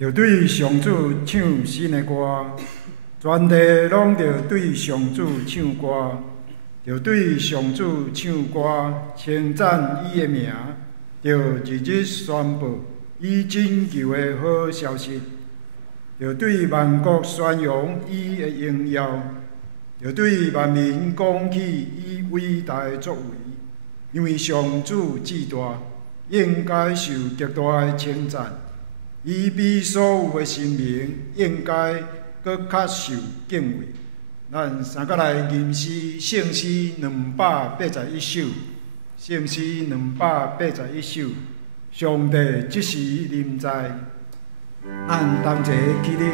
着对上主唱新的歌，全地拢着对上主唱歌，着对上主唱歌，称赞伊的名，着日日宣布伊拯救的好消息，着对万国宣扬伊的荣耀，着对万民讲起伊伟大的作为，因为上主至大，应该受极大的称赞。伊比所有的神明应该搁较受敬畏。咱三甲来吟诗圣诗281首，圣诗281首，上帝即时临在，按同齐起立。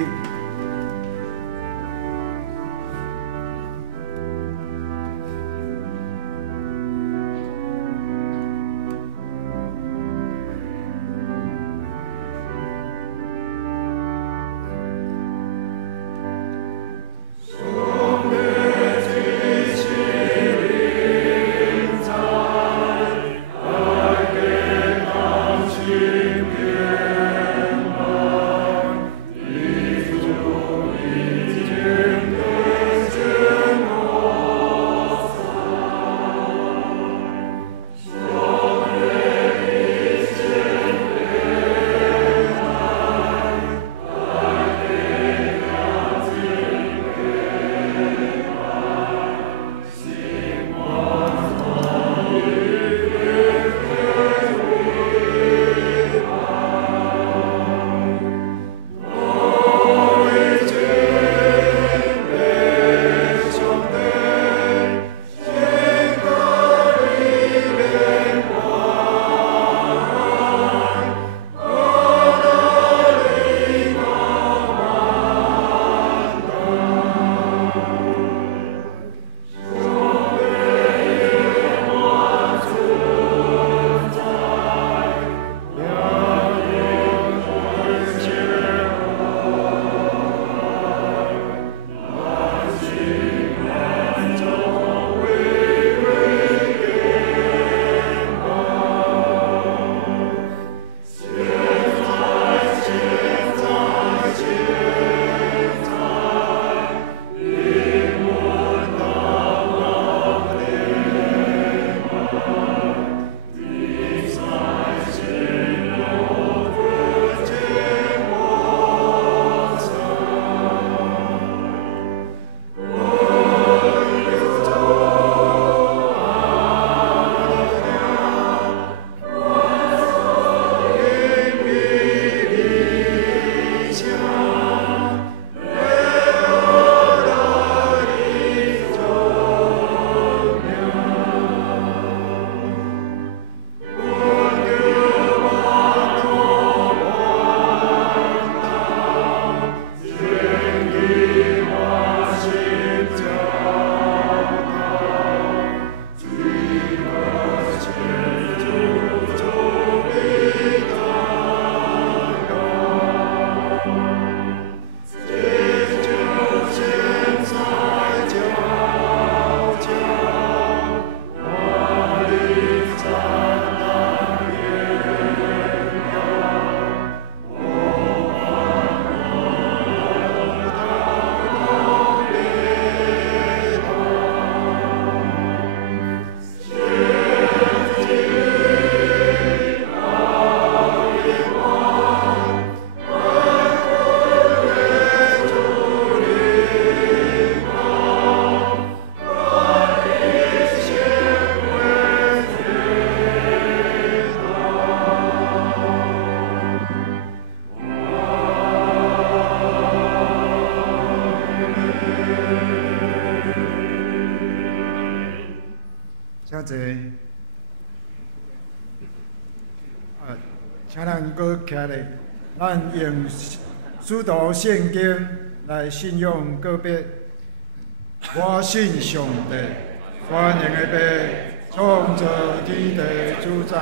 遮济，请咱搁起来，咱用使徒圣经来信仰告别。我信上帝，全能的爸，创造天地主宰。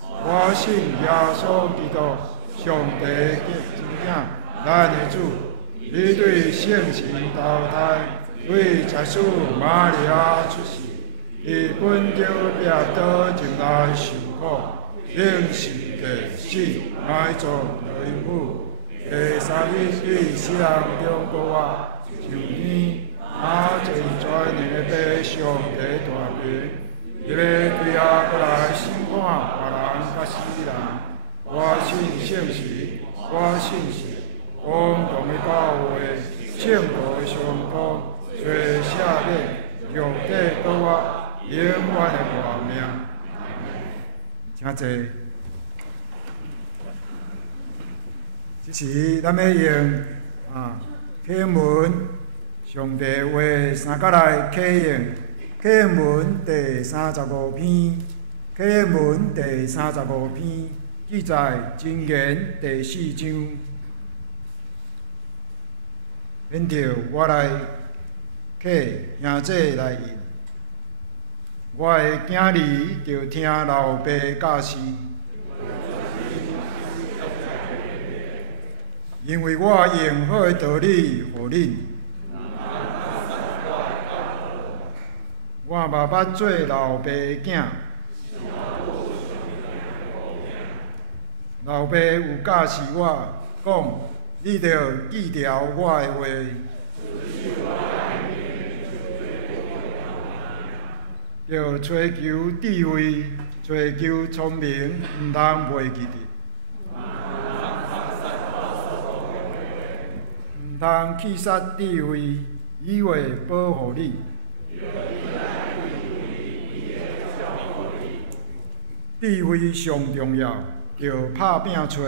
我信耶稣基督，上帝的真正，咱的主，你对圣神投胎，为耶稣玛利亚出世。伊本着掠倒前来受苦，领受地死，埋葬落阴府，第三日对世人中国话，就你马前在你的背上的大病，你要对啊过来审判别人甲死人。我信圣时，我信是公同的教会，圣道的上道，最下面用得到我永远的活命。请坐。这是咱要用启文上帝话三角来启用启文第35篇，启文第35篇记载箴言第4章。免着我来启，兄姐来引。我的囝儿着听老爸教示。因为我用好的道理予恁，我嘛捌做老爸的囝。老爸有教示我，讲你着记牢我的话，着追求智慧，追求聪明，毋通袂记得。毋通去杀智慧，以为保护你。智慧上重要，要拍拼找。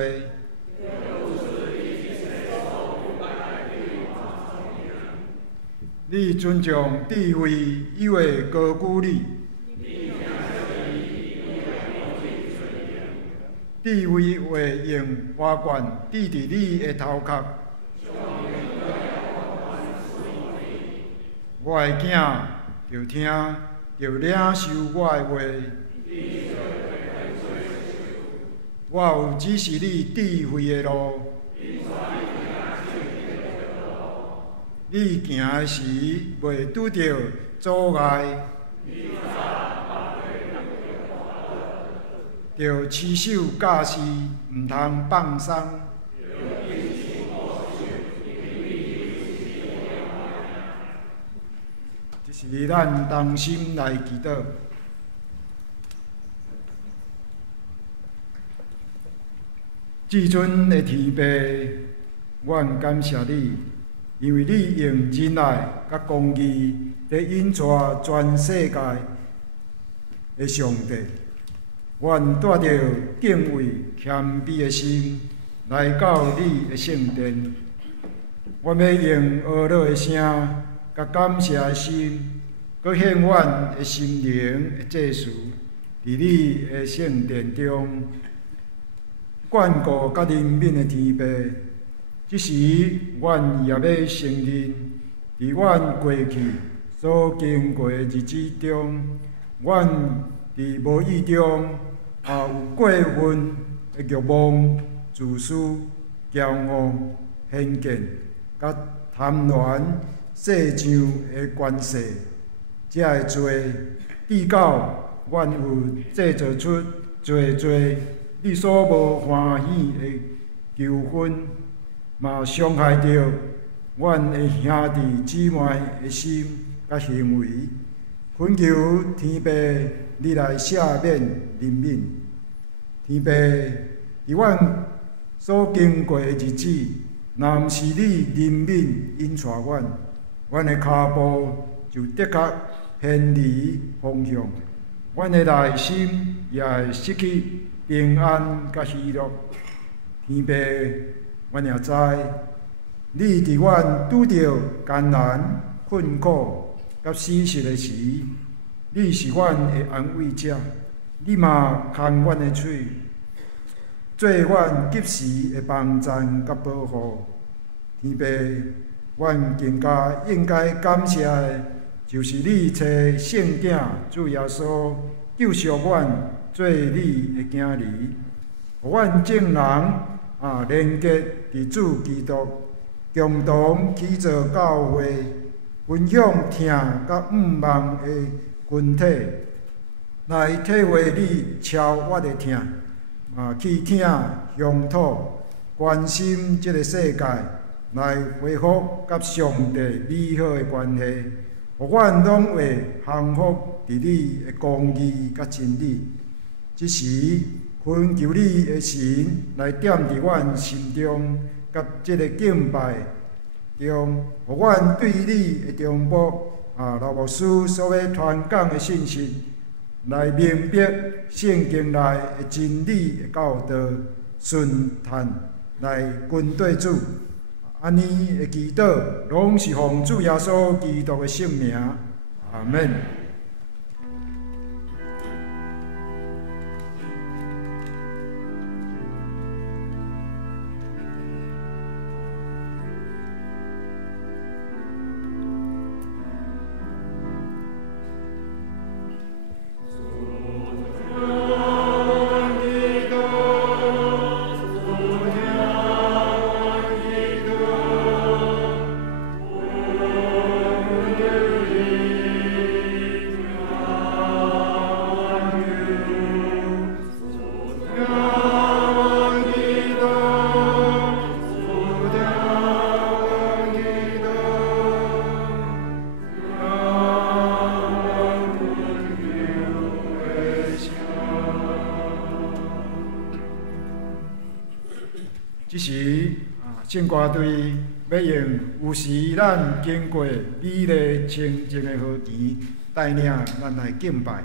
你尊重智慧，以为高举你。智慧会用花冠滴伫你的头壳。我的囝着听，着领受我的话。我有指示你智慧的路。你行的时袂拄着阻碍。着持守教示，毋通放松。这是咱同心来祈祷。至尊的天父，阮感谢你，因为你用仁爱甲公义，在引带全世界的上帝。愿带着敬畏、谦卑的心来到你的圣殿。我要用懊恼的声，甲感谢的心，搁献阮的心灵的祭祀，伫你的圣殿中，眷顾甲怜悯的天父。即时，阮也要承认，伫阮过去所经过的日子中，阮伫无意中有过分的欲望、自私、骄傲、偏见，甲贪婪、世上的关系，这会做至到阮有制造出侪你所无欢喜的纠纷，嘛伤害着阮的兄弟姊妹的心甲行为。恳求天父你来赦免怜悯。天父，伫阮所经过的日子，若毋是你怜悯引带阮，阮的脚步就的确偏离方向，阮的内心也会失去平安甲喜乐。天父，阮也知，你伫阮拄着艰难、困苦甲死实的时，你是阮的安慰者。你嘛牵阮的嘴，做阮及时的帮衬甲保护。天父，阮更加应该感谢的，就是你找圣囝主耶稣救赎阮，做你的囝儿，互阮众人连结伫主基督，共同起造教会，分享疼甲毋忘的群体，来体会你超我的疼，去疼乡土，关心这个世界，来恢复甲上帝美好的关系，互阮拢会幸福伫你的公义甲真理。即时，恳求你的神来点伫阮心中，甲即个敬拜中，互阮对你的中牧老牧师所要传讲的信息，来明白圣经内的真理的教导，顺探来跟对主。安尼的祈祷，拢是奉主耶稣基督的圣名，阿门。即时圣歌队要用有时咱经过美丽清净的河池，带领咱来敬拜。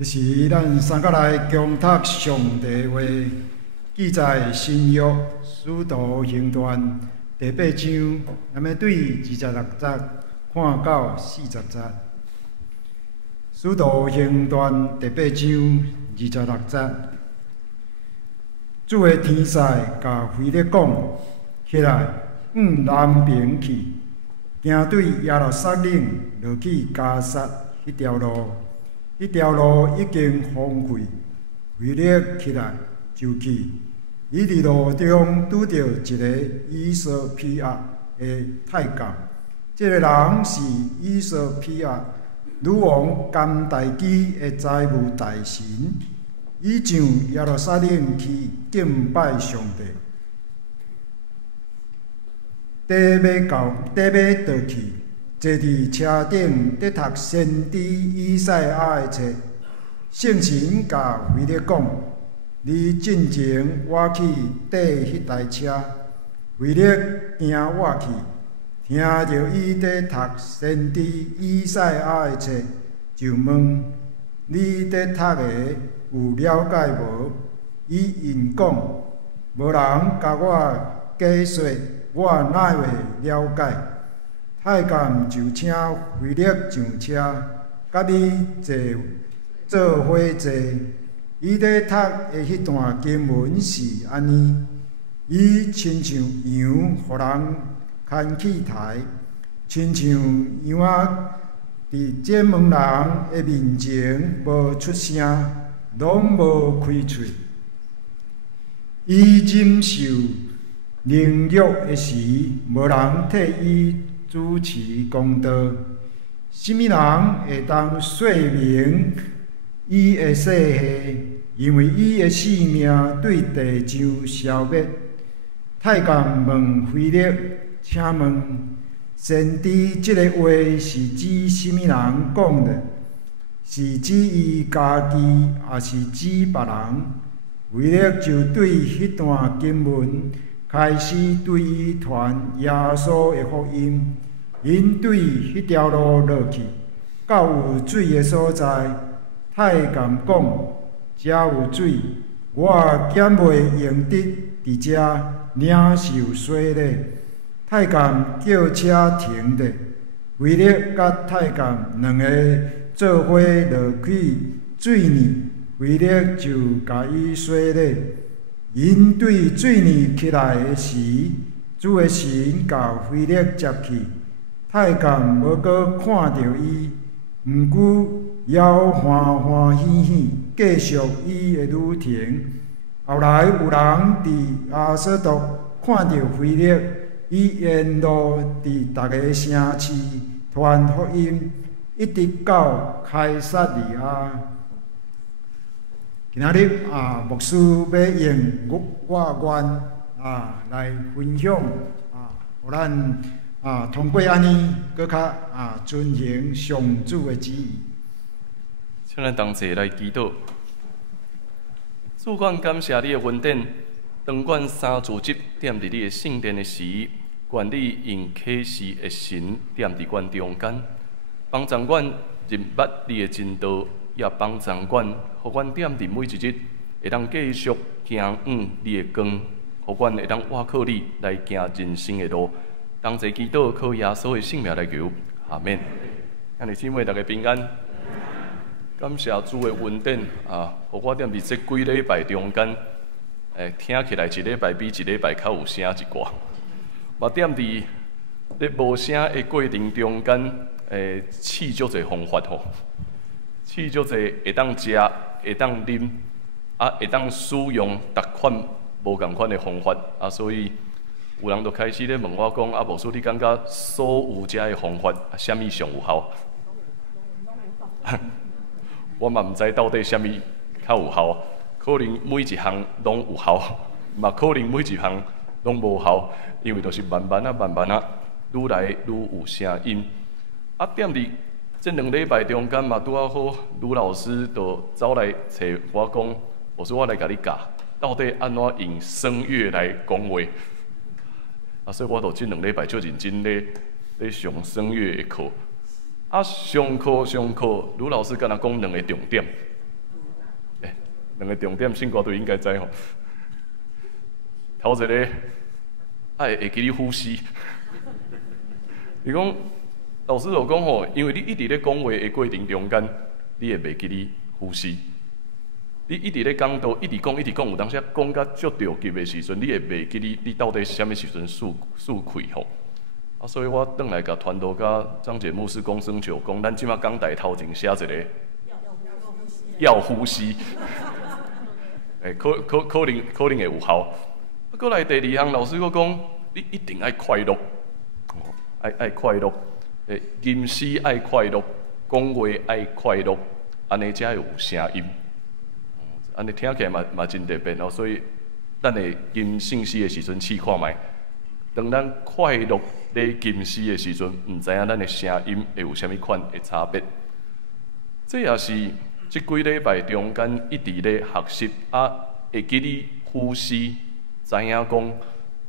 这是咱三角来共读上帝话，记载新约使徒行传第8章，咱们对26节看到40节。使徒行传第8章26节，主的天使甲腓力讲，起来，往南边去，行对耶路撒冷落去加萨迄条路。迄条路已经荒废，腓力起来就去。伊伫路中拄着一个以索比亚的太监，这个人是以索比亚女王甘大基的财务大臣，伊上耶路撒冷去敬拜上帝。底尾倒去。坐伫车顶，伫读先知以赛亚的册。圣神甲腓力讲：“你进前我去缀迄台车。”腓力行我去，听着伊伫读先知以赛亚的册，就问：“你伫读的有了解无？”伊应讲：“无人甲我解说，我哪会了解？”太监就请腓力上车，甲伊做伙坐。伊咧读的迄段经文是安尼：伊亲像羊，互人牵去台，亲像羊仔伫检问人的面前无出声，拢无开喙。伊忍受凌辱的时，无人替伊主持公道，什么人会当说明伊的死下？因为伊的性命对地上消灭。太监问腓力，请问先知即个话是指什么人讲的？是指伊家己，还是指别人？腓力就对迄段经文开始对伊传耶稣的福音。因对迄条路落去，到有水的所在，太监讲：“遮有水，我减袂用得伫遮领受洗礼。”太监叫车停着，腓力甲太监两个做伙落去水里，腓力就甲伊洗礼。因对水里起来的时，主的神甲腓力接去。太监无搁看到伊，毋过还欢欢喜喜继续伊的旅程。后来有人伫阿索多看到腓力，伊沿路伫逐个城市传福音，一直到凯撒利亚。今仔日牧师要用我愿来分享互咱。通过安尼，搁较遵行上主的旨意。请咱同齐来祈祷。主管感谢你的恩典，当管三主节踮伫你的圣殿的时，愿你用启示的神踮伫阮中间，帮掌管认捌你的真道，也帮掌管，互阮踮伫每一日会当继续行你的光，互阮会当倚靠你来行人生的路。同齐祈祷，靠耶稣的性命来求，阿免。兄弟姊妹，大家平安。感谢主的恩典互我踮伫这几礼拜中间，听起来一礼拜比一礼拜较有声一寡。嘛踮伫咧无声的过程中间，试足侪方法吼，试足侪会当食、会当啉，会当使用逐款无共款的方法所以。有人就开始咧问我讲，牧师，你感觉所有遮的方法，啥物上有效？我嘛毋知到底啥物较有效，可能每一项拢有效，嘛可能每一项拢无效，因为就是慢慢愈来愈有声音。踮伫这2礼拜中间嘛，拄好吕老师就走来找我讲，牧师，我来甲你教，到底安怎用声乐来讲话？所以我就这2礼拜就认真咧上声乐的课。上课，吕老师敢若讲2个重点。两个重点，信歌队应该知吼。头一个爱会记你呼吸。伊讲老师就讲吼，因为你一直咧讲话的过程中间，你会袂记你呼吸。你一直咧讲道，一直讲，有当时讲到足着急的时阵，你会袂记你到底是啥物时阵输气吼。啊，所以我转来甲传道甲张姐牧师讲算笑，讲咱即马讲台头前写一个要呼吸，可能会有效。啊，过来第二项，老师佫讲，你一定爱快乐，爱快乐，吟诗爱快乐，讲话爱快乐，安尼才会有声音。安尼听起来嘛真特别哦，所以咱会吟圣诗的时阵试看觅，当咱快乐咧吟诗的时阵，毋知影咱的声音会有啥物款的差别。这也是即几礼拜中间一直咧学习啊，会记你呼吸，知影讲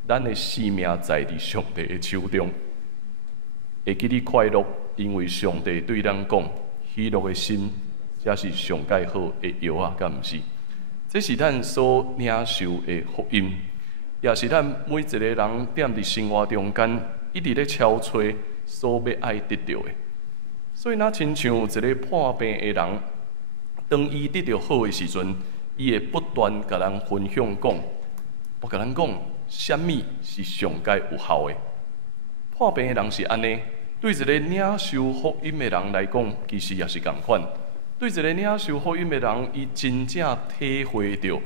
咱的生命在伫上帝的手中，会记你快乐，因为上帝对咱讲，喜乐的心才是上介好的药啊，敢毋是？这是咱所领受的福音，也是咱每一个人踮伫生活中间一直咧敲吹所要爱得到的。所以，若亲像一个破病的人，当伊得到好的时阵，伊会不断甲人分享讲，我甲咱讲，啥物是上界有效的。破病的人是安尼，对一个领受福音的人来讲，其实也是共款。对一个领受福音的人，伊真正体会到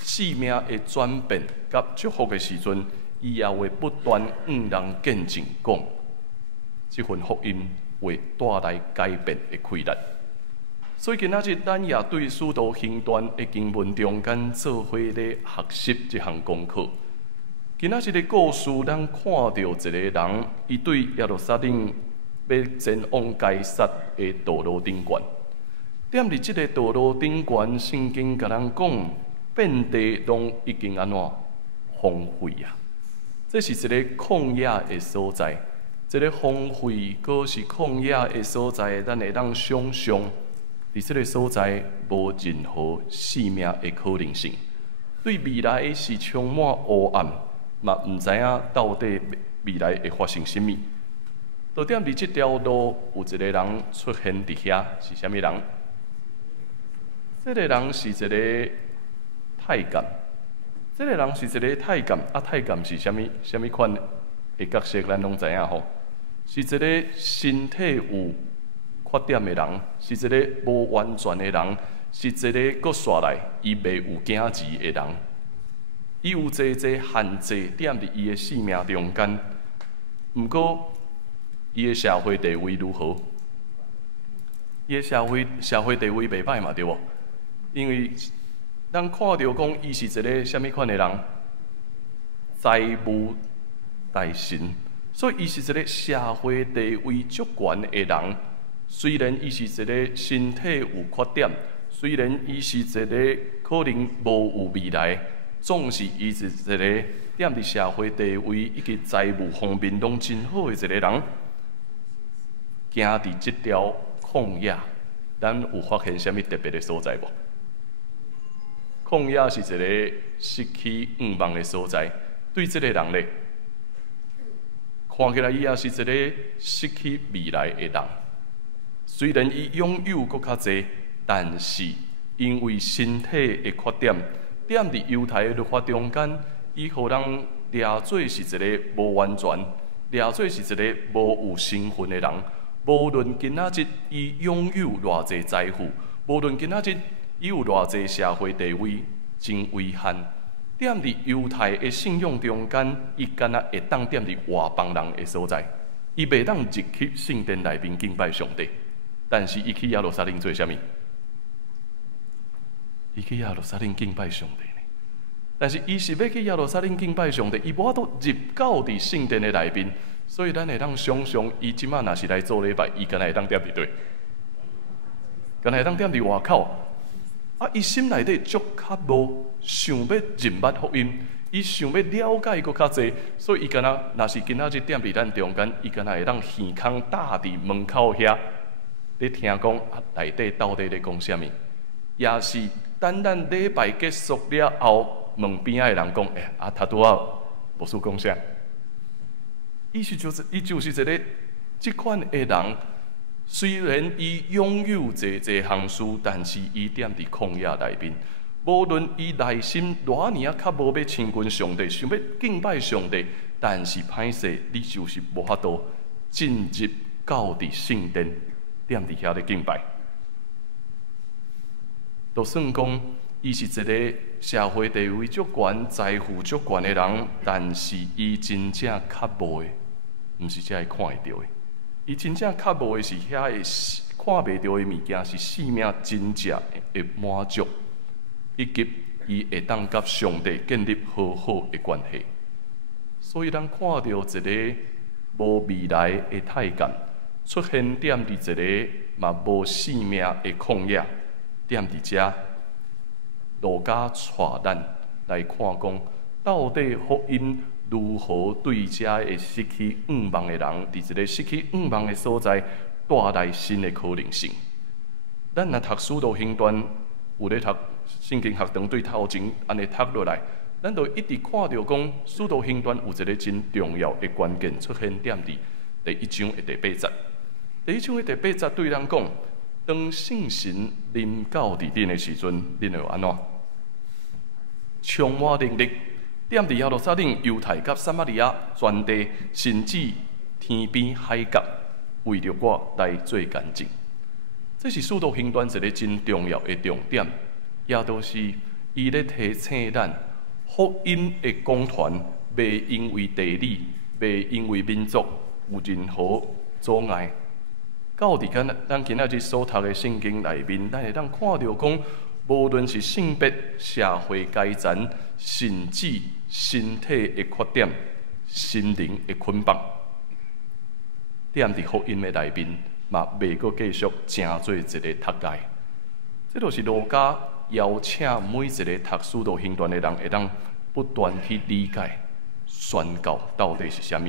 生命的转变甲祝福的时阵，伊也会不断向人见证讲，这份福音会带来改变的开力。所以今仔日咱也对《使徒行传》的经文中间做伙咧学习这项功课。今仔日的故事，咱看到一个人，伊对耶路撒冷要前往该撒的道路顶悬。踮伫即个道路顶悬，圣经甲咱讲，遍地拢已经安怎荒废啊！这是一个旷野的所在，一个荒废，阁是旷野的所在，咱会当想象，伫即个所在无任何生命的可能性，对未来是充满黑暗，嘛毋知影到底未来会发生啥物。就踮伫即条路，有一个人出现伫遐，是啥物人？这个人是一个太监，这个人是一个太监啊！太监是啥物款的角色？咱拢知影吼，是一个身体有缺点的人，是一个无完全的人，是一个佫煞来伊未有囝子的人。伊有侪限制踮伫伊的生命中间，毋过伊的社会地位如何？伊的社会地位袂歹嘛，对无？因为咱看到讲，伊是一个啥物款的人？财务大臣，所以伊是一个社会地位足悬的人。虽然伊是一个身体有缺点，虽然伊是一个可能无有未来，总是伊是一个踮伫社会地位以及财务方面拢真好的一个人。行伫即条旷野，咱有发现啥物特别的所在无？旷野是一个失去愿望的所在，对这个人咧，看起来伊也是一个失去未来的人。虽然伊拥有搁较济，但是因为身体的缺点，踮伫犹太的律法中间，伊互人掠做是一个无完全，掠做是一个无有身份的人。无论今仔日伊拥有偌济财富，无论今仔日伊有偌济社会地位，真危险。踮伫犹太的信仰中间，伊敢若会当踮伫外邦人的所在，伊袂当入去圣殿内面敬拜上帝。但是伊去耶路撒冷做啥物？伊去耶路撒冷敬拜上帝呢？但是伊是要去耶路撒冷敬拜上帝，伊无法度入到伫圣殿的内面，所以咱会当想象，伊即马若是来做礼拜，伊敢若会当踮伫对？敢若会当踮伫外口？啊！伊心内底足较无想要认捌福音，伊想要了解搁较济，所以伊敢若是今仔日踮伫咱中间，伊敢若会当耳孔搭伫门口遐，咧听讲内底到底咧讲啥物？也是等咱礼拜结束了后，问边仔的人讲：他拄好无事讲啥？伊就是一个即款的人，虽然伊拥有侪项事，但是伊踮伫旷野内面。无论伊内心偌尔较无要亲近上帝，想要敬拜上帝，但是歹势，你就是无法度进入到伫圣殿，踮伫遐咧敬拜。就算讲伊是一个社会地位足悬、财富足悬的人，但是伊真正较无的，毋是遮会看会到的。伊真正较无的是遐会看袂到的物件，是生命真正的满足。以及伊会当甲上帝建立好好的关系，所以咱看到一个无未来的太监出现踮伫一个嘛无生命的旷野，踮伫遮，路加带咱来看讲，到底福音如何对遮会失去盼望的人，伫一个失去盼望的所在带来新的可能性。咱若读使徒行传，有咧读圣经学堂对头前安尼读落来，咱就一直看到讲，使徒行传有一个真重要的关键出现踮伫第1章的第8节。第1章的第8节对咱讲，当圣神临到伫恁的时阵，恁会安怎？充满能力，踮伫耶路撒冷、犹太甲撒玛利亚全地，甚至天边海角，为着我来做见证。这是使徒行传一个真重要的重点。也都是伊咧提醒咱，福音的讲传，袂因为地理，袂因为民族有任何阻碍。到伫咱今仔日所读的圣经内面，咱会当看到讲，无论是性别、社会阶层，甚至身体的缺点、心灵的捆绑，踮伫福音的内面，嘛袂阁继续成做一个读解。这就是路加邀请每一个读使徒行传的人，会当不断去理解宣教到底是啥物。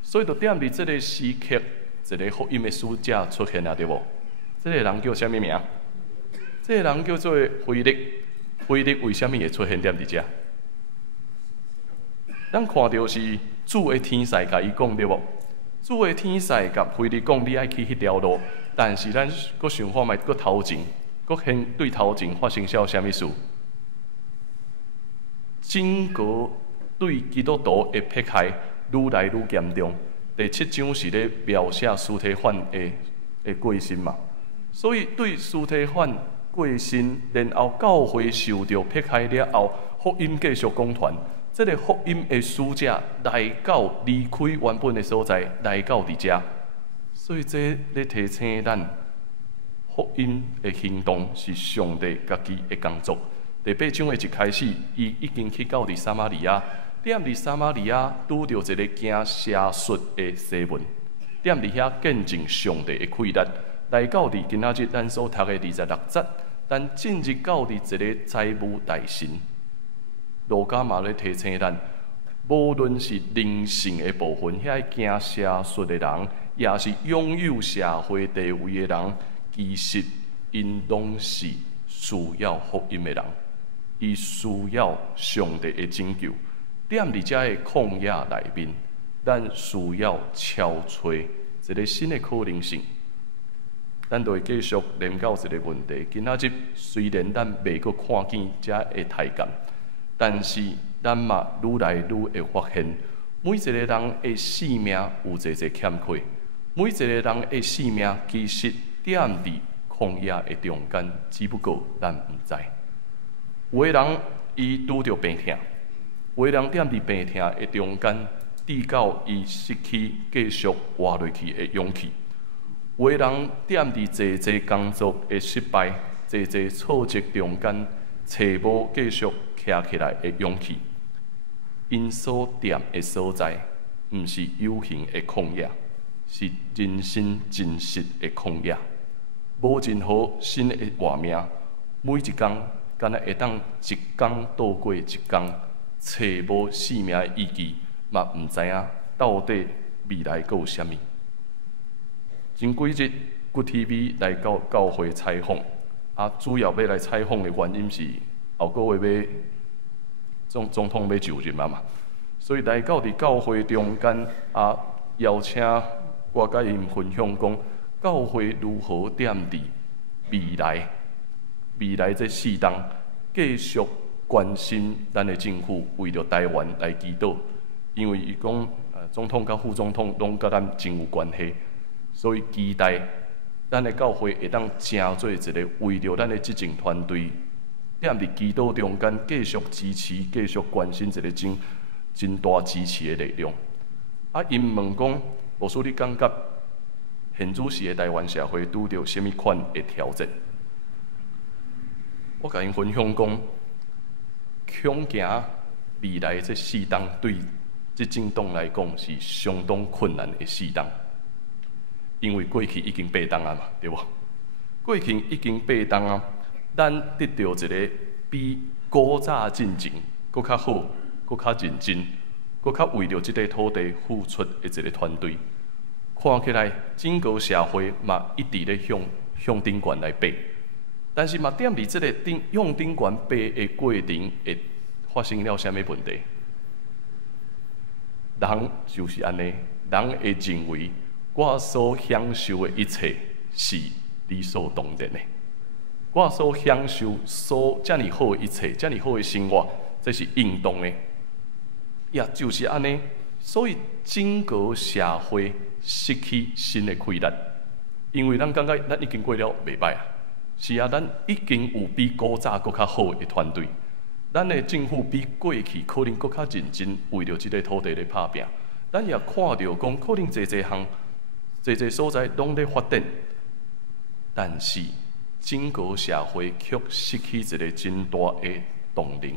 所以就踮伫这个时刻，一个福音的使者出现了，对无？这个人叫啥物名？这个人叫做腓力。腓力为虾米会出现踮伫遮？咱看到是主的天使甲伊讲，对无？主的天使甲腓力讲，你爱去迄条路，但是咱阁想看觅阁头前。阁先对头前发生啥物事？整个对基督徒的迫害愈来愈严重。第7章是咧描写司提反的过身嘛，所以对司提反过身，然后教会受到迫害了后，福音继续讲传。这个福音的使者来到离开原本的所在，来到伫遮，所以这咧提醒咱。福音的行动是上帝家己的工作。第8章的一开始，伊已经去到伫撒玛利亚，踮伫撒玛利亚拄着一个行邪术的西门，踮伫遐见证上帝的快力，来到伫今仔日咱所读的26节，咱进入到伫一个财务大神。路加嘛咧提醒咱，无论是灵性的部分，遐行邪术的人，也是拥有社会地位的人。其实，因拢是需要福音的人，伊需要上帝的拯救。踮伫遮的旷野内面，咱需要敲吹一个新的可能性。咱就会继续连到一个问题：今仔日虽然咱未阁看见遮的太监，但是咱嘛愈来愈会发现，每一个人的生命有一个欠缺，每一个人的生命其实。踮伫旷野的中间，只不过咱毋知。有个人伊拄着病痛，有个人踮伫病痛的中间，直到伊失去继续活落去的勇气；有个人踮伫济济工作的失败、济济挫折中间，找无继续徛起来的勇气。因所踮的所在，毋是有形的旷野，是人生真实的旷野。无任何新的画面，每一天敢若会当一天度过一天，找无生命的意义，嘛毋知影到底未来阁有啥物。前几日，QTV 来到教会采访，主要要来采访的原因是后个月总统要就任嘛，所以来到伫教会中间邀请我甲因分享讲，教会如何踮伫未来这4冬继续关心咱的政府，为着台湾来祈祷，因为伊讲总统甲副总统拢甲咱真有关系，所以期待咱的教会会当成做一个为着咱的执政团队踮伫祈祷中间继续支持、继续关心一个真大支持的力量。因问讲，牧师你感觉现主时的台湾社会拄着什么款的挑战？我甲因分享讲，恐惊未来这4冬对执政党来讲是相当困难的4冬，因为过去已经8冬啊嘛，对无？过去已经8冬啊，咱得到一个比古早进前搁较好、搁较认真、搁较为着这个土地付出的一个团队，看起来整个社会嘛一直咧向顶悬来爬。但是嘛，踮伫即个向顶悬爬的过程，会发生了什么问题？人就是安尼，人会认为我所享受的一切是理所当然的，我所享受遮尔好的一切，遮尔好的生活，这是应当的。也就是安尼，所以整个社会失去新的气力，因为咱感觉咱已经过了袂歹啊。是啊，咱已经有比古早搁较好的团队，咱的政府比过去可能搁较认真，为着即个土地咧拍拼。咱也看到讲，可能侪所在拢咧发展，但是整个社会却失去一个真大的动力。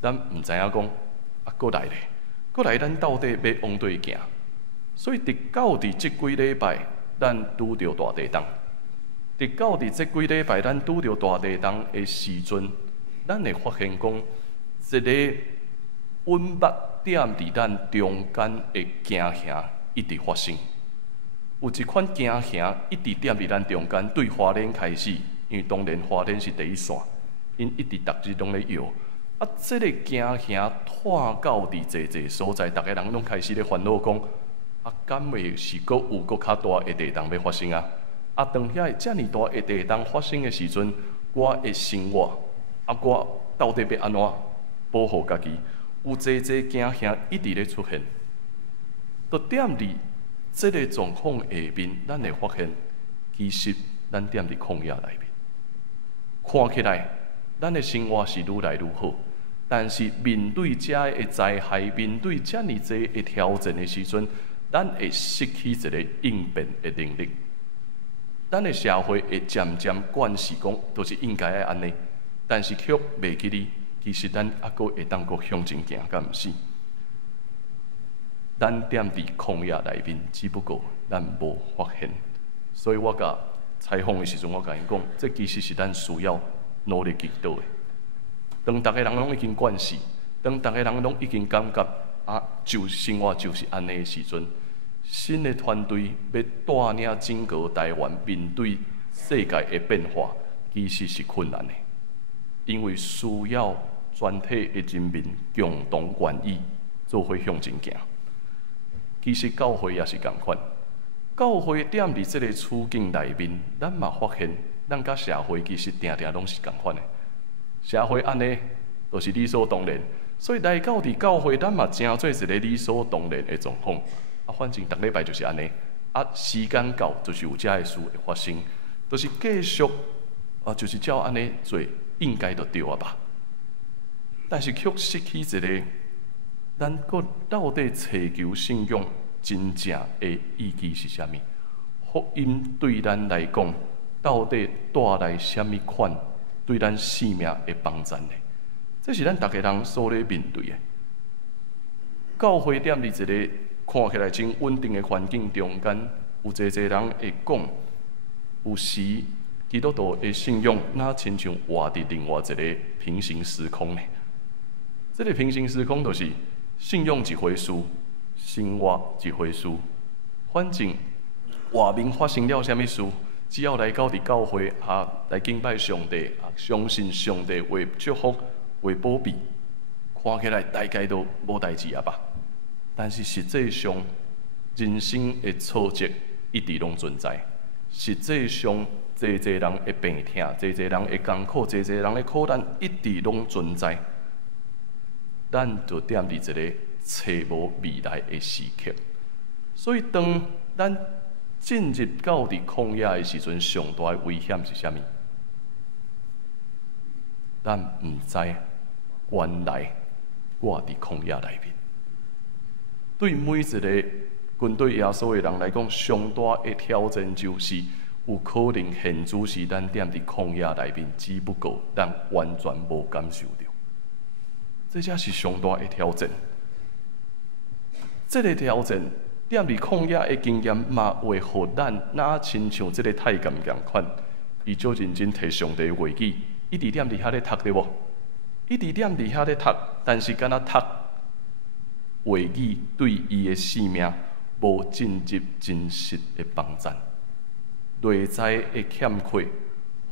咱毋知影讲搁来咧，搁来，咱到底要往对行？所以到伫即几礼拜，咱拄着大地震。到伫即几礼拜，咱拄着大地震的时阵，咱会发现讲，一个稳目踮伫咱中间的惊吓一直发生。有一款惊吓一直踮伫咱中间，对花莲开始，因为当然花莲是第一线，因一直逐日拢咧摇。即个惊吓拖到伫侪所在，逐个人拢开始咧烦恼讲，敢会是搁有搁较大的地震要发生啊？当遐遮尔大的地震发生的时阵，我的生活我到底要安怎保护家己？有侪惊吓一直咧出现，就踮伫即个状况下面，咱会发现，其实咱踮伫旷野内面，看起来咱的生活是愈来愈好，但是面对遮的灾害，面对遮尔济的挑战的时阵，咱会失去一个应变的能力。咱的社会会渐渐惯势讲，都是应该爱安尼，但是却袂记哩，其实咱阁会当阁向前行，敢毋是？咱踮伫旷野内面，只不过咱无发现。所以我甲采访的时阵，我甲因讲，这其实是咱需要努力祈祷的。当逐个人拢已经惯势，当逐个人拢已经感觉就生活就是安尼的时阵，新的团队要带领整个台湾面对世界的变化，其实是困难的，因为需要全体的人民共同愿意做伙向前行。其实教会也是同款，教会踮伫这个处境内面，咱嘛发现，咱甲社会其实定定拢是同款的。社会安尼都是理所当然，所以来到伫教会，咱嘛真做一个理所当然的状况。反正逐礼拜就是安尼，时间到就是有遮个事会发生，就是继续就是照安尼做，应该就对啊吧。但是却失去一个，咱搁到底祈求信仰真正的意义是啥物？福音对咱来讲，到底带来啥物款对咱生命的帮助呢？这是咱逐个人所咧面对的。教会踮伫一个看起来真稳定的环境中间，有侪人会讲，有时基督徒的信仰哪亲像活伫另外一个平行时空呢？这个平行时空就是信仰一回事，生活一回事。反正外面发生了啥物事，只要来到伫教会来敬拜上帝相信上帝会祝福、会保庇，看起来大概都无代志啊吧。但是实际上，人生的挫折一直拢存在。实际上，侪人的病痛，侪人的艰苦，侪人的苦难，一直拢存在。咱就踮伫一个找无未来的时刻。所以，当咱进入到伫旷野的时阵，上大的危险是啥物？咱毋知，原来我伫旷野内面。对每一个跟对耶稣的人来讲，上大的挑战就是有可能现主是咱踮伫旷野内面，只不过咱完全无感受到。这才是上大的挑战。这个挑战，踮伫旷野的经验嘛，会互咱哪亲像这个太监共款，伊足认真摕上帝的话语，一直踮伫遐咧读对无？一直踮伫遐咧读，但是敢若读话语对伊的生命无进入真实的帮助，内在的欠缺，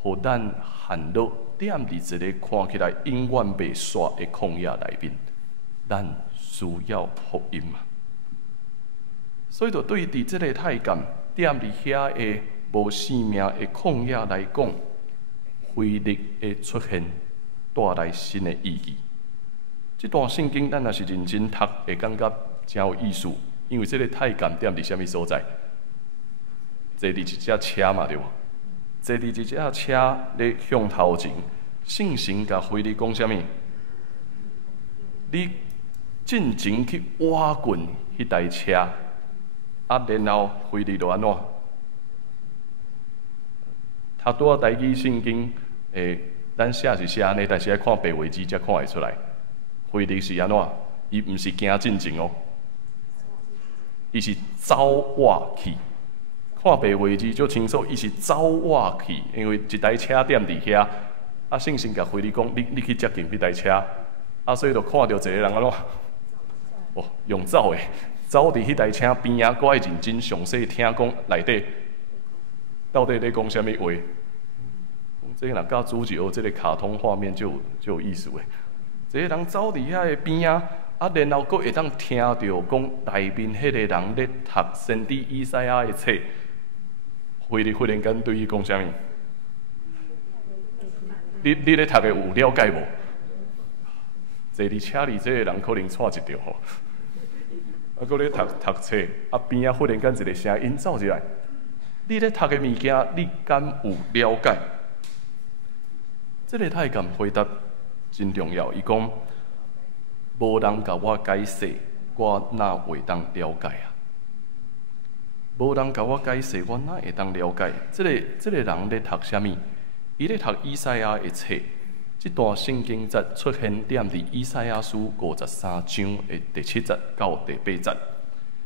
互咱陷落踮伫一个看起来永远袂煞的旷野内面，咱需要福音嘛。所以，就对伫即个太监踮伫遐的无生命的旷野来讲，非力的出现带来新的意义。这段圣经，咱若是认真读，会感觉真有意思。因为这个太监踮伫啥物所在？坐伫一只车嘛，对无？坐伫一只车咧向头前，圣神甲腓利讲啥物？你进前去挖滚迄台车，然后腓利就安怎？他拄啊台语圣经，咱写是写安尼，但是爱看白话字才看会出来。腓利是安怎？伊毋是行进前哦。伊是走我去，看白话字就清楚，伊是走我去，因为一台车踮伫遐，圣神甲腓利讲，你去接近迄台车，所以就看到一个人安怎？哦，用走的，走伫迄台车边仔，搁爱认真详细听讲内底到底咧讲啥物话。这个若甲主角这个卡通画面就有意思诶。一个人走伫遐个边仔。然后佫会当听到讲内面迄个人咧读先知以赛亚的册，忽然间对伊讲啥物？你咧读的有了解无？坐伫车里，这个人可能错一条吼，佫咧读册，边仔忽然间一个声音走入来，你咧读的物件，你敢有了解？这个太监回答真重要，伊讲。无人甲我解释，我哪会当了解啊？无人甲我解释，我哪会当了解？这个人咧读啥物？伊咧读以赛亚的册。这段圣经节出现踮伫以赛亚书53章的第7节到第8节。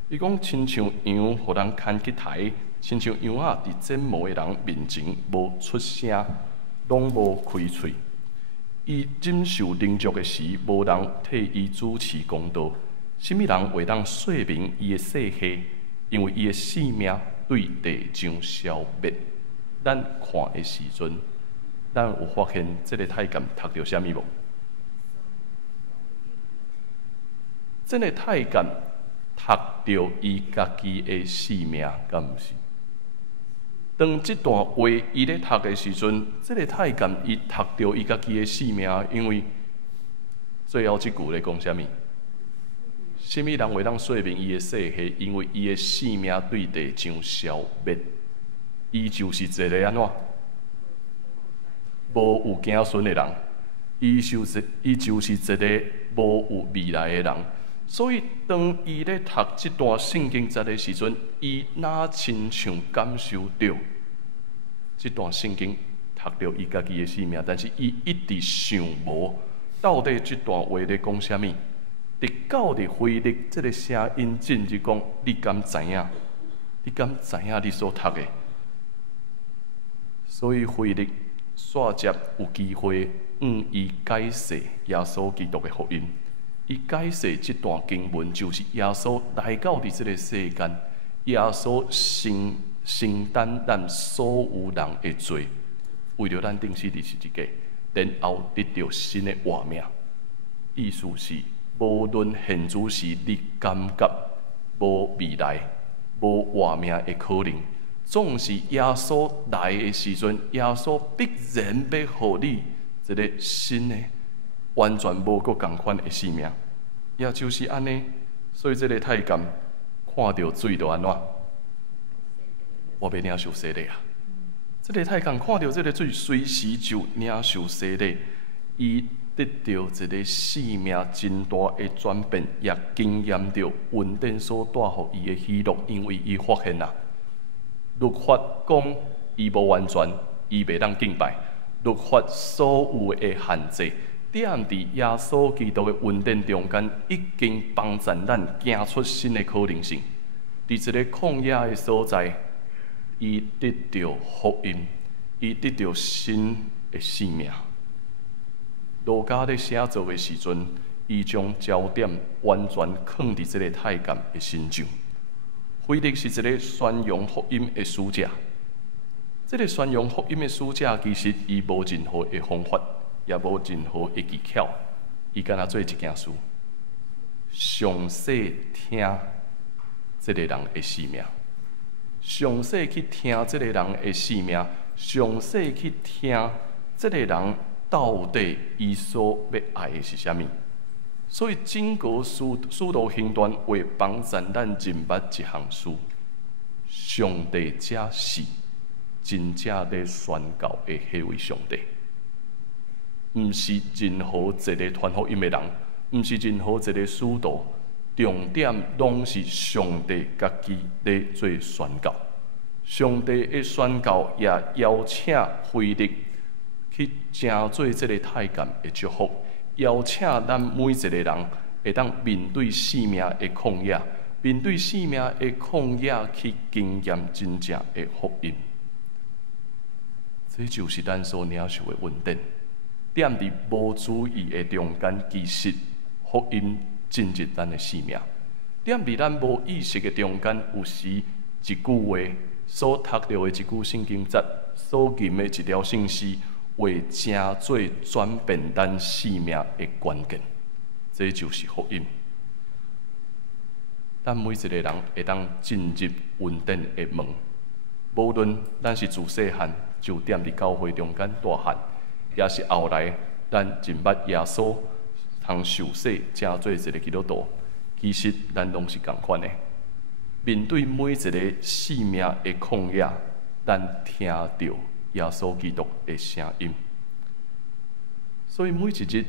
伊讲亲像羊，互人牵去抬，亲像羊仔伫剪毛的人面前无出声，拢无开喙。伊忍受凌辱的时，无人替伊主持公道。什么人会当说明伊的世系？因为伊的性命对地上消灭。咱看的时阵，咱有发现这个太监读到啥物无？这个太监读到伊家己的性命，敢毋是？当这段话伊咧读的时阵，这个太监伊读到伊家己的性命，因为最后一句咧讲啥物？什么人会当说明伊的世系？因为伊的性命对地上消灭，伊就是一个安怎？无有子孙的人，伊就是一个无有未来的人。所以，当伊咧读这段圣经节的时阵，伊哪亲像感受到这段圣经读到伊家己的性命，但是伊一直想无到底这段话咧讲啥物。直到伫腓力这个声音进入讲，你敢知影？你敢知影你所读的？所以腓力煞接有机会伊解释耶稣基督的福音。伊解释这段经文，就是耶稣来到伫这个世间，耶稣承担咱所有人的罪，为了咱定死伫十字架，然后得到新的活命。意思是，无论现主时你感觉无未来、无活命的可能，总是耶稣来的时阵，耶稣必然要互你一个新的、完全无佫共款的生命。也就是安尼，所以这个太监看到水就安怎？我要领受洗礼啊！这个太监看到这个水，随时就领受洗礼，伊得到一个生命真大的转变，也经验到恩典所带予伊的喜乐，因为伊发现啊，律法讲伊无完全，伊袂当敬拜，律法所有的限制，点伫耶稣基督的恩典中间，已经帮助咱行出新的可能性。伫一个旷野的所在，伊得到福音，伊得到新的生命。路加咧写作的时阵，伊将焦点完全放伫这个太监的身上。腓力是一个宣扬福音的使者，这个宣扬福音的使者，其实伊无任何的方法，也无任何的技巧，伊敢若做一件事，详细听这个人的生命，详细去听这个人的生命，详细去听这个人到底伊所要爱的是啥物。所以整个使徒行传为帮助咱认捌一项事：上帝才是真正咧宣告的迄位上帝，毋是任何一个传福音的人，毋是任何一个使徒，重点拢是上帝家己咧做宣告。上帝的宣告也邀请腓力去成做这个太监的祝福。邀请咱每一个人会当面对生命的旷野，面对生命的旷野去经验真正的福音。这就是咱所领受的恩典。点伫无注意的中间，其实福音进入咱的生命。点伫咱无意识的中间，有时一句话所读到的一句圣经节，所吟的一条圣诗。为正做转变咱生命的关键，这就是福音。咱每一个人会当进入恩典的门，无论咱是自细汉就踮伫教会中间大汉，也是后来咱认捌耶稣，通受洗正做一个基督徒，其实咱拢是同款的。面对每一个生命的旷野，咱听到耶稣基督的声音，所以每一日、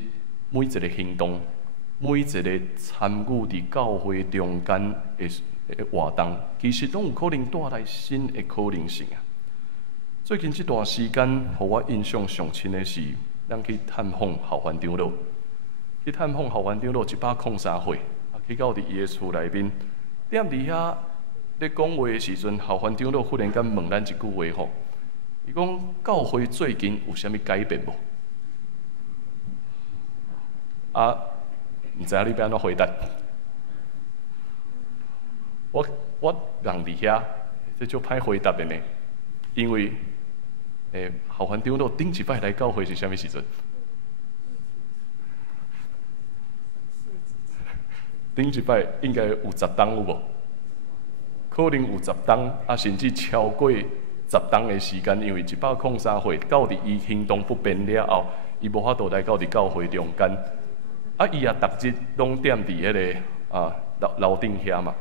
每一个行动、每一个参与伫教会中间的活动，其实拢有可能带来新的可能性啊！最近这段时间，互我印象上深的是，咱去探访校园长老，去探访校园长老103岁，去到伫伊的厝内面，踮伫遐咧讲话的时阵，校园长老忽然间问咱一句话吼。伊讲教会最近有啥物改变无？啊，毋知影你要安怎回答？我人伫遐，这就歹回答的呢。因为校园长老顶一摆来教会是啥物时阵？顶一摆应该有10档有无？可能有10档，啊，甚至超过10档的时间，因为103岁到伫伊行动不便了后，伊无法度来到伫教会中间。啊，伊也逐日拢踮伫迄个楼顶遐嘛，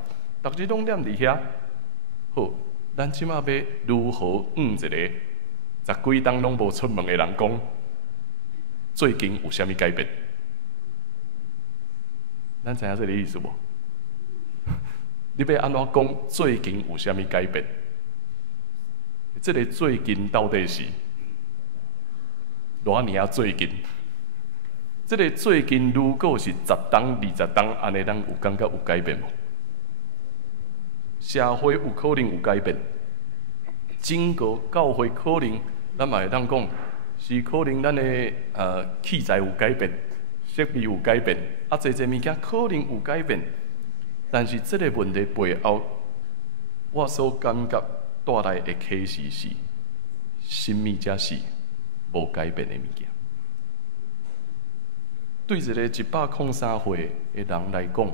逐日拢踮伫遐。好，咱即马要如何一个10几档拢无出门的人讲，最近有啥物改变？咱知影这个意思无？你要安怎讲最近有啥物改变？这个最近到底是偌尔最近？这个最近如果是10档、20档，安尼咱有感觉有改变无？社会有可能有改变，整个教会可能咱嘛会当讲是可能咱的器材有改变，设备有改变，侪物件可能有改变，但是这个问题背后，我所感觉带来的启示是，什么才是无改变的物件？对一个103岁的人来讲，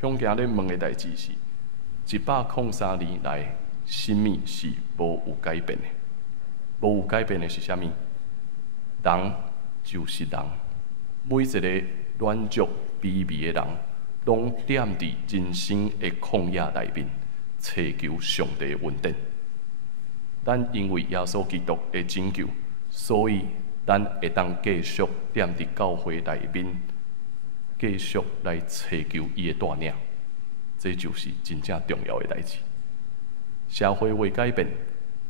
恐惊咧问的代志是：103年来，什么是无有改变的？无有改变的是啥物？人就是人，每一个软弱卑微的人，拢踮伫人生的旷野内面，祈求上帝的恩典。咱因为耶稣基督的拯救，所以咱会当继续踮伫教会内面，继续来祈求伊的带领。这就是真正重要的代志。社会未改变，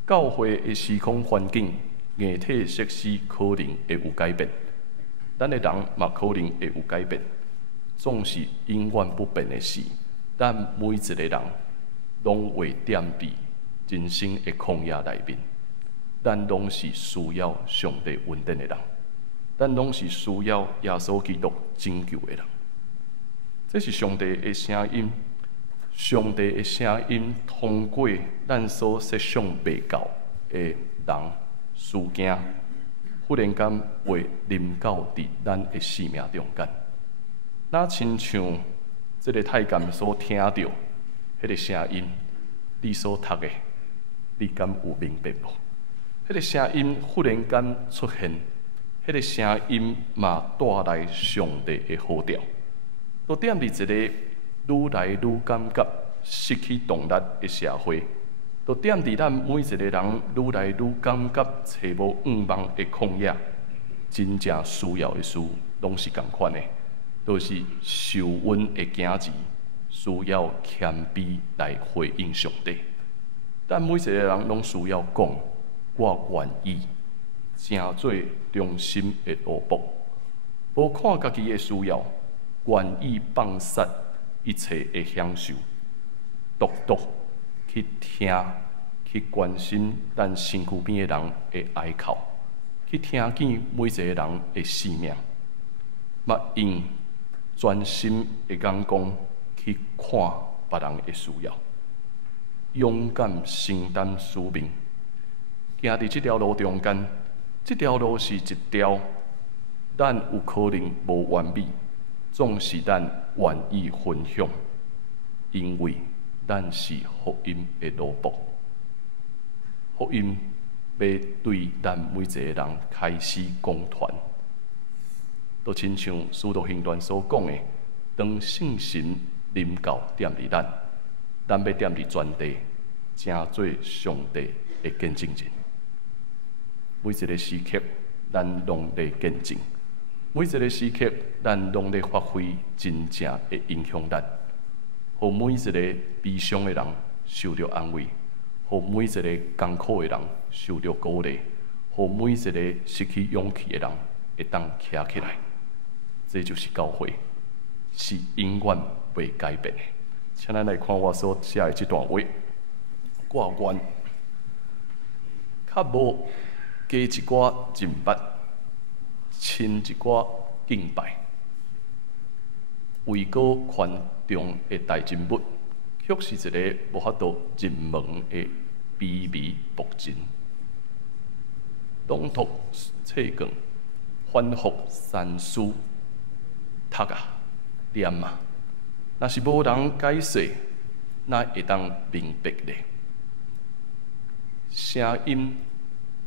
教会的时空环境、硬体设施可能会有改变，咱的人嘛可能会有改变。总是永远不变的事，但每一个人拢会踮伫人生的旷野内面。咱拢是需要上帝恩典的人，咱拢是需要耶稣基督拯救的人。这是上帝的声音。上帝的声音通过咱所设想未到的人事件，忽然间会临到伫咱的生命中间。那亲像这个太监所听到迄个声音，你所读的，你敢有明白无？迄个声音忽然间出现，迄个声音嘛带来上帝的呼召，都踮伫一个愈来愈感觉失去动力的社会，就踮伫咱每一个人愈来愈感觉找无愿望的旷野，真正需要的事，拢是共款的，都是受恩的行志，需要谦卑来回应上帝。但每一个人拢需要讲，我愿意，成做忠心的奴仆，无看家己的需要，愿意放下一切的享受，独独去听、去关心咱身躯边的人的哀哭，去听见每一个人的性命，嘛用专心的眼光去看别人的需要，勇敢承担使命，行伫这条路中间，这条路是一条咱有可能无完美。总是咱愿意分享，因为咱是福音的奴仆。福音要对咱每一个人开始讲传，就亲像《使徒行传》所讲的，当圣神临到踮伫咱要踮伫全地，成做上帝的见证人。每一个时刻，咱拢在见证。每一个时刻，咱拢在发挥真正的影响力，互每一个悲伤的人受到安慰，互每一个艰苦的人受到鼓励，互每一个失去勇气的人会当站起来。这就是教会，是永远袂改变的。请咱来看我所写的这段话：我愿较无加一寡认捌。亲一寡敬拜，位高权重的大人物，却是一个无法度入门的卑微仆人。朗读册卷，反复三思，读啊，念啊，若是无人解释，哪会当明白呢？声音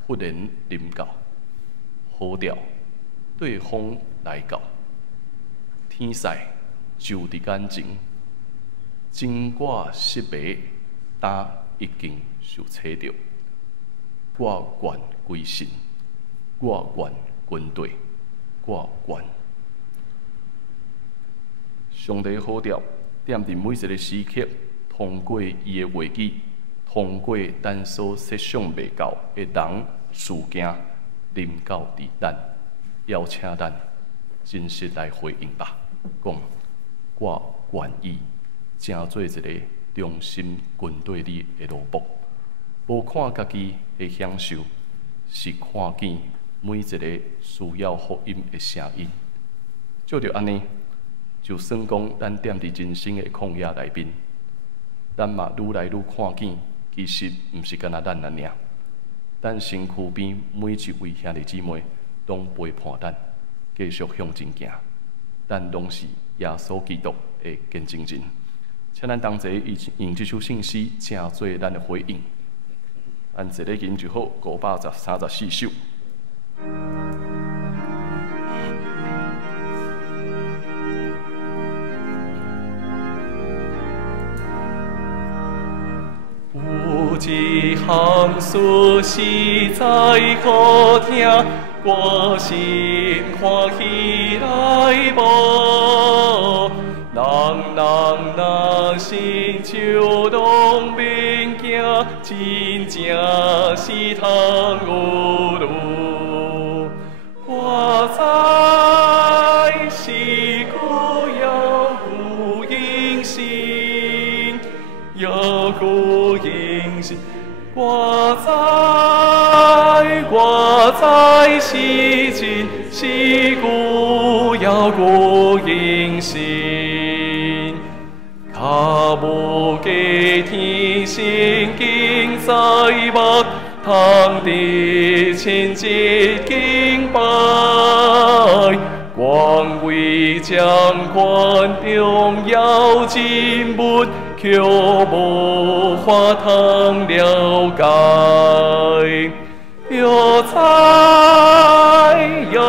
忽然临到，呼召。对风来到，天色就伫眼前，真我失迷，胆已经受吹着。我愿归信，我愿军队，我愿。上帝呼召，踮伫每一个时刻，通过伊的话语，通过咱所设想未到的人事件，临到伫咱。邀请咱真实来回应吧，讲我愿意，成做一个忠心军队里的奴仆，无看家己的享受，是看见每一个需要福音的声音。就着安尼，就算讲咱踮伫人生的旷野内面，咱嘛愈来愈看见，其实毋是干那咱尔。咱身躯边每一位兄弟姊妹，拢陪伴咱，继续向前行。咱拢是耶稣基督的见证人。请咱同齐用这首圣诗，正做咱的回应。按一个音就好，534首。有一项事实在可听，我心欢喜来报。人若心就当免惊，真正是通有路。我知是故要有应心，要有应心。我知是真，是故要有应心。脚无加天神经在目，通得亲切敬拜。光辉将官重要人物，却无法通了解。要知耶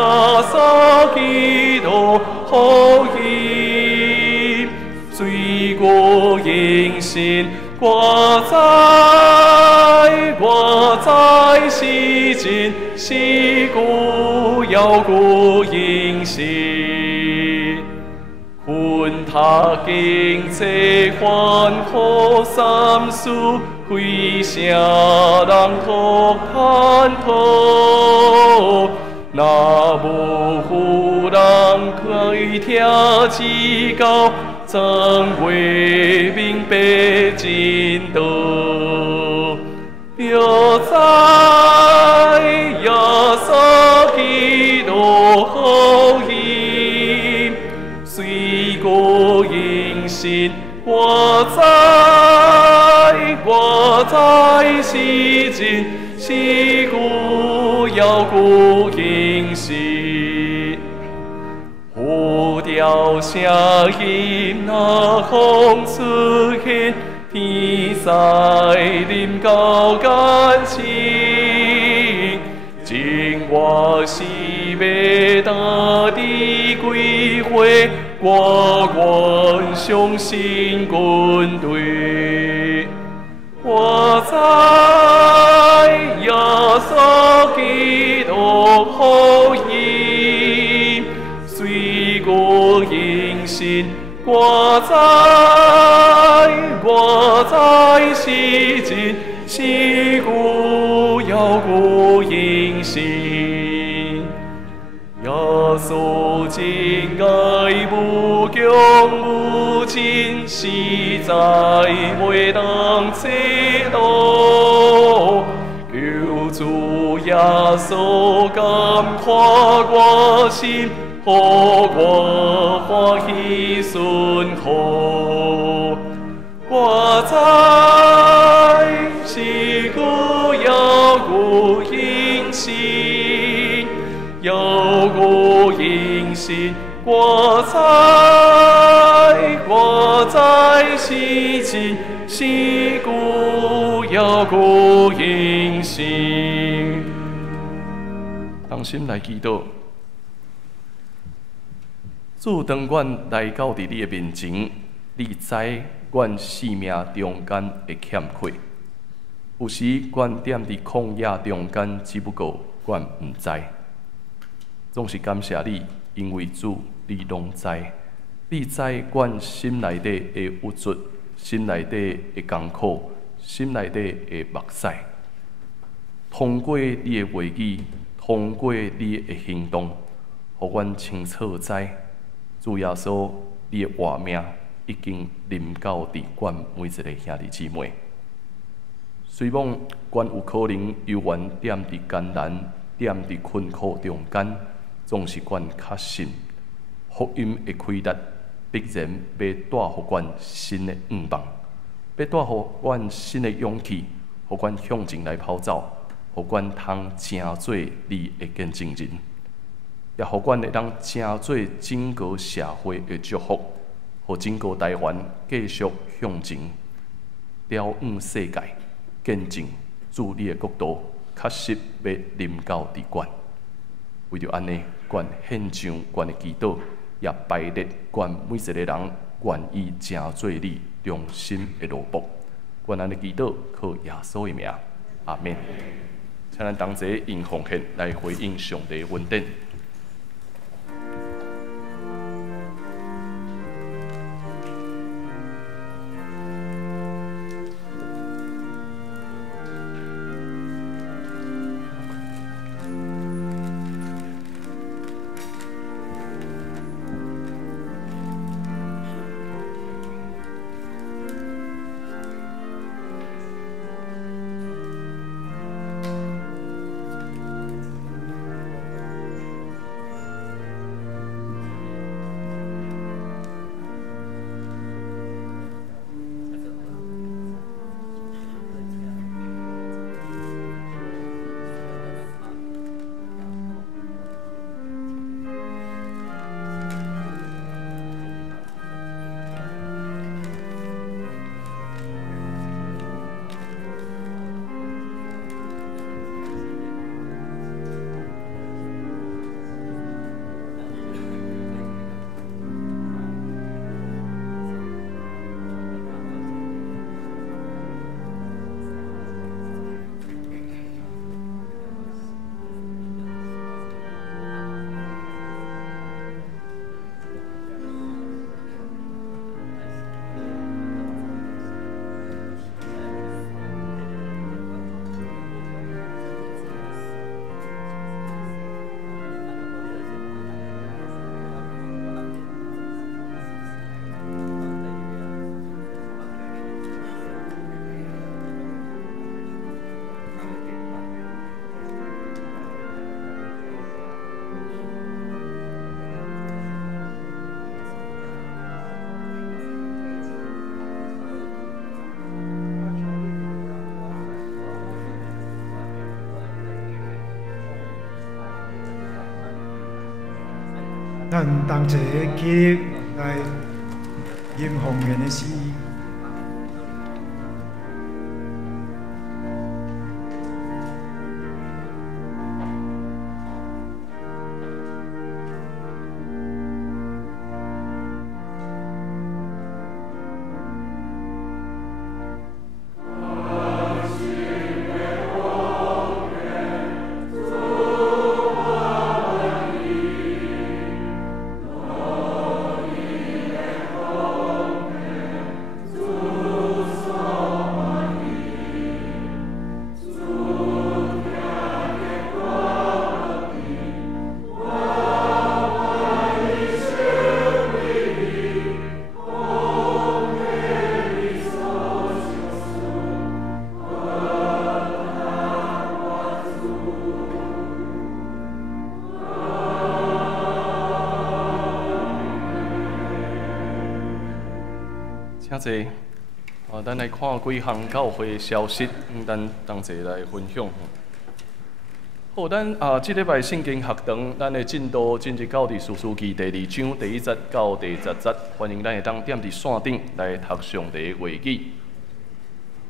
稣基督好意，罪过应心。我知是真，是故要有应心。困他经济欢好三事，亏啥人可探讨？若无夫人开听指教，怎会明白真道？要知耶稣基督好意，虽过应心。我知是真，是故要有应心。有条声音若风出现，天使临到感情，真我是要大地归回，我愿相信军队。我知耶稣基督好意，虽过应心。我知是真，是故要有应心。耶稣真爱无穷无尽，实在袂当测度。求主耶稣感化我心，予我欢喜顺服。我知是故要有应心，要有应心。我知是真，是故要有应心。同心来祈祷。主，当阮来到伫你的面前，你知阮生命中间的欠缺。有时阮踮伫旷野中间，只不过阮毋知。总是感谢你，因为主你拢知，你知阮心内底的无助，心内底的艰苦，心内底的目屎。通过你的话语，通过你的行动，互阮清楚知。主耶稣，你的活命已经临到伫阮每一个兄弟姊妹。虽望阮有可能犹原踮伫艰难、踮伫困苦中间，总是阮较信福音的开达，必然要带互阮新的盼望。要带互阮新的勇气，互阮向前来跑走，互阮通成做你的见证人，也互阮会当成做整个社会的祝福，互整个台湾继续向前，了往世界，见证主你的国度，确实要临到伫阮。为着安尼，阮献上阮的祈祷，也拜列阮每一个人愿意成做你忠心的奴仆。阮安尼祈祷，靠耶稣的名，阿免。请咱同齐用奉献来回应上帝的恩典。咱同齐起立来吟奉献的诗。请坐，咱来看几项教会的消息，咱同齐来分享。好，咱即礼拜圣经学堂，咱的进度进入到士师记第2章第1节到第10节，欢迎咱会当踮伫线顶来读上帝的话语。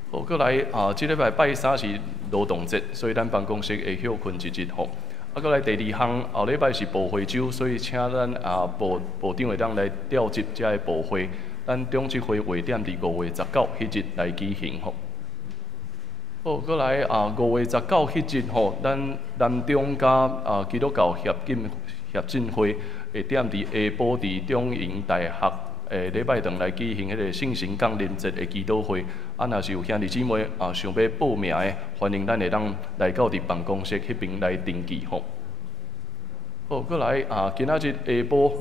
好，过来即礼拜拜3是劳动节，所以咱办公室会休困一日吼。过来第2项，后礼拜是部会周，所以请咱部长会当来调集遮个部会。咱中执会会点伫5月19迄日来举行吼。好，过来5月19迄日吼，咱南中加基督教协进会会点伫下晡伫中营大学礼拜堂来举行迄个圣神降临节的祈祷会。若是有兄弟姊妹想要报名的，欢迎咱会当来到伫办公室迄边来登记吼。好，过来今仔日下晡。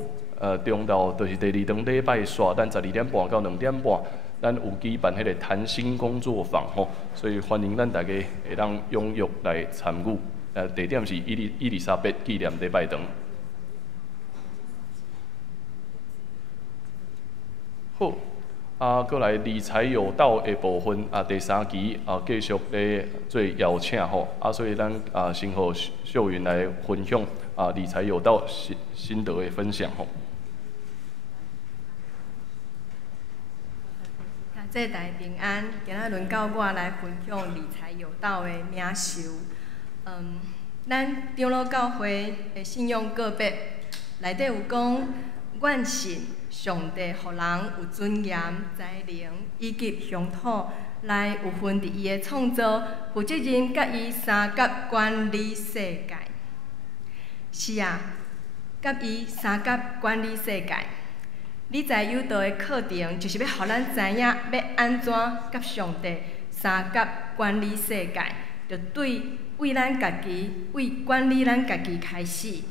中昼就是第2堂礼拜煞，咱12点半到2点半，咱有举办迄个谈心工作坊吼，所以欢迎咱大家会当踊跃来参与。地点是伊丽莎白纪念礼拜堂。好，过来理财有道的部分第3期继续咧做邀请吼所以咱先互秀云来分享理财有道心得的分享吼。这大平安，今仔轮到我来分享理财有道的领袖。咱长老教会的信仰个别内底有讲，愿信上帝互人有尊严、才能以及乡土，来有份伫伊的创造、负责任，甲伊三甲管理世界。是啊，甲伊三甲管理世界。理财有道的课程，就是要互咱知影要安怎甲上帝三甲管理世界，着为咱家己、为管理咱家己开始。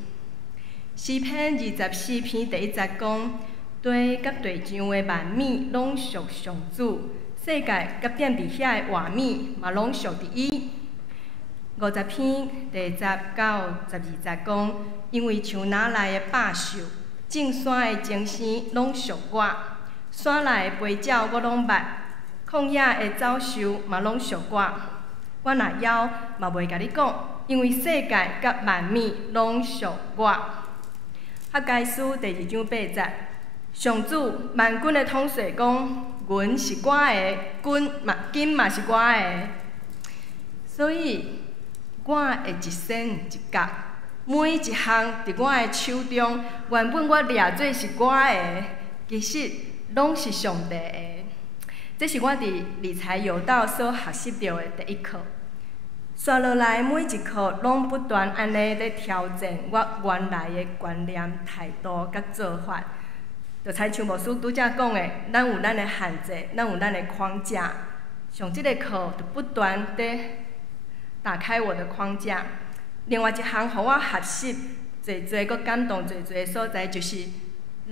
诗篇24篇第1节讲：地甲地上的万米拢属上主，世界甲踮伫遐的活米嘛拢属伫伊。50篇第10到12节讲：因为树林内的百兽。正山的精神拢属我，山内的飞鸟我拢捌，旷野的走兽嘛拢属我。我若枵嘛袂甲你讲，因为世界甲万米拢属我。哈该书第2章8节，上主万军的统帅讲：云是我的，金嘛是我的，所以我的一身一角。每一项伫我的手中，原本我掠做是我的，其实拢是上帝的。这是我伫理财有道所学习到的第一课。刷落来每一课，拢不断安尼咧挑战我原来的观念、态度甲做法。就亲像牧师拄则讲的，咱有咱的限制，咱有咱的框架。上即个课就不断地打开我的框架。另外一项，互我学习侪侪佮感动侪侪的所在，就是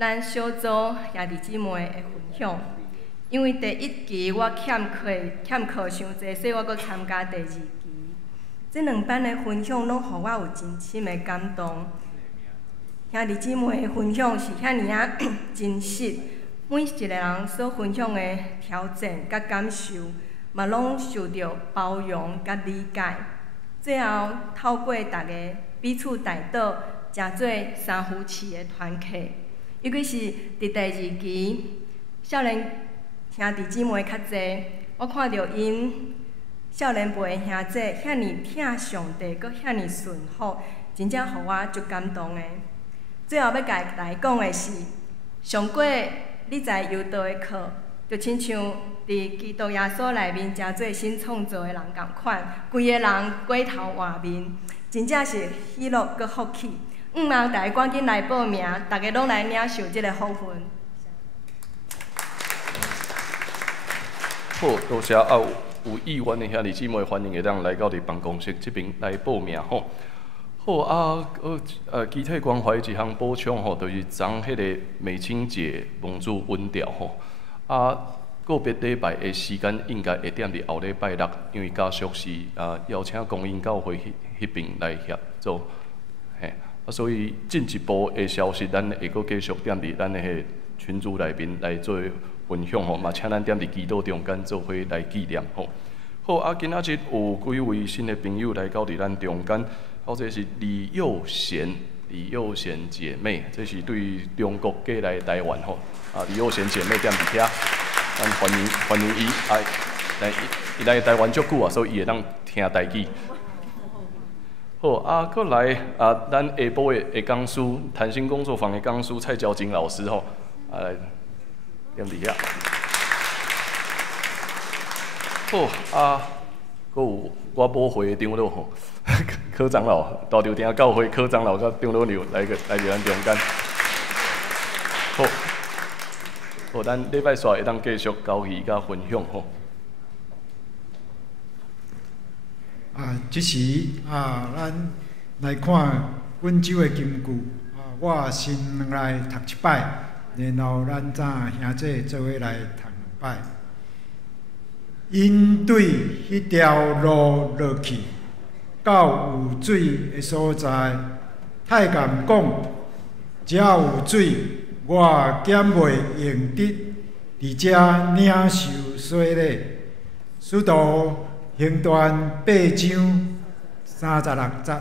咱小组兄弟姊妹的分享。因为第1期我欠课伤侪，所以我佮参加第2期。这2班的分享拢互我有真深的感动。兄弟姊妹的分享是遐尼真实，每一个人所分享的挑战甲感受，嘛拢受到包容甲理解。最后，透过大家彼此带导，成做三夫妻的团契。尤其是伫第2期，少年兄弟姊妹较侪，我看到因少年辈的兄姐遐尼疼上帝，搁遐尼顺服，真正互我足感动的。最后要甲大家讲的是，上过理财有道的课，就亲像伫基督耶稣内面成做新创造的人共款，规个人过头换面，真正是喜乐搁福气。望大家赶紧来报名，大家拢来领受这个福分。好，多谢有意愿的兄弟姊妹，欢迎会当来到伫办公室这边来报名吼。好具体关怀一项补充吼，就是昨迄个美清节蒙主温调吼个别礼拜的时间应该会踮伫后礼拜六，因为家属是邀请公营教会迄边来协助，所以进一步的消息，咱会阁继续踮伫咱的群组内面来做分享吼，嘛请咱踮伫祈祷中间做伙来纪念吼。好今仔日有几位新的朋友来到伫咱中间，这是李幼贤姐妹，这是对中国过来台湾吼，李幼贤姐妹踮伫遐。咱欢迎伊伊来台湾足久所以伊会当听台语。好搁来咱下晡的讲师，谈心工作坊的讲师蔡娇金老师吼，来踮伫遐。好搁有我母会的长老吼，柯长老，大稻埕教会柯长老甲长老娘来伫咱中间。好，咱礼拜煞会当继续交易甲分享吼。即时咱来看温州的金句我先来读一摆，然后咱早兄弟做伙来读2摆。因对迄条路落去，到有水的所在，太监讲，只有水。我减袂用得，伫遮领受洗礼。使徒行传8章36节。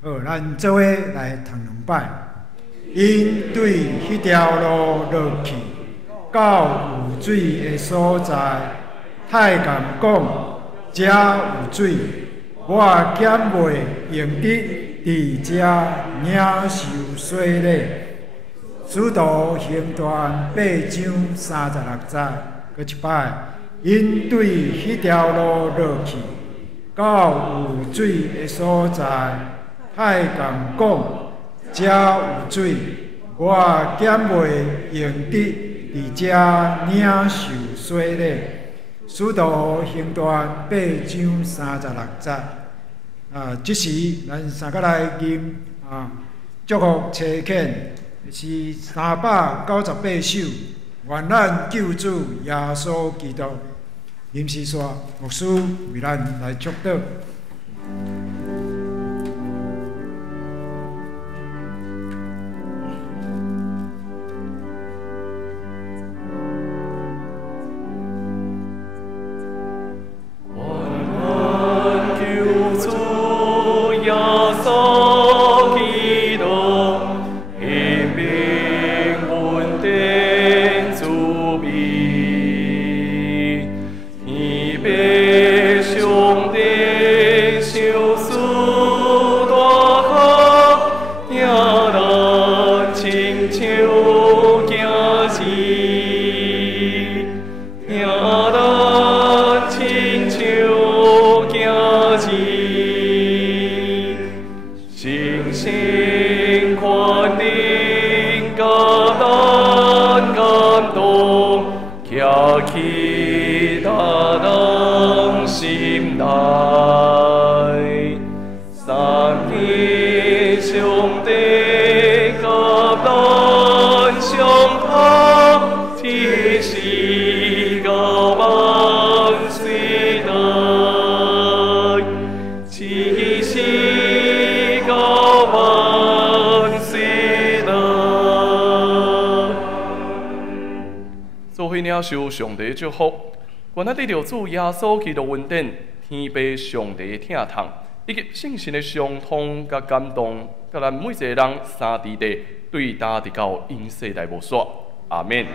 好，咱做伙来读两摆。因对迄条路落去，到有水的所在，太监讲：遮有水，我减袂用得伫遮领受洗礼。使徒行传8章36节，搁一摆。因对迄条路落去，到有水的所在，太监讲：遮有水，我减袂用得伫遮领受洗礼。使徒行传8章36节。即时咱三个来念祝福车恳是398首，愿咱救主耶稣基督。临时说，牧师为咱来祝祷。受上帝祝福，愿咱得着主耶稣基督恩典、天父上帝的疼痛，以及圣神的相通甲感动，甲咱每一个人三地地对答直到永世来无煞。阿免。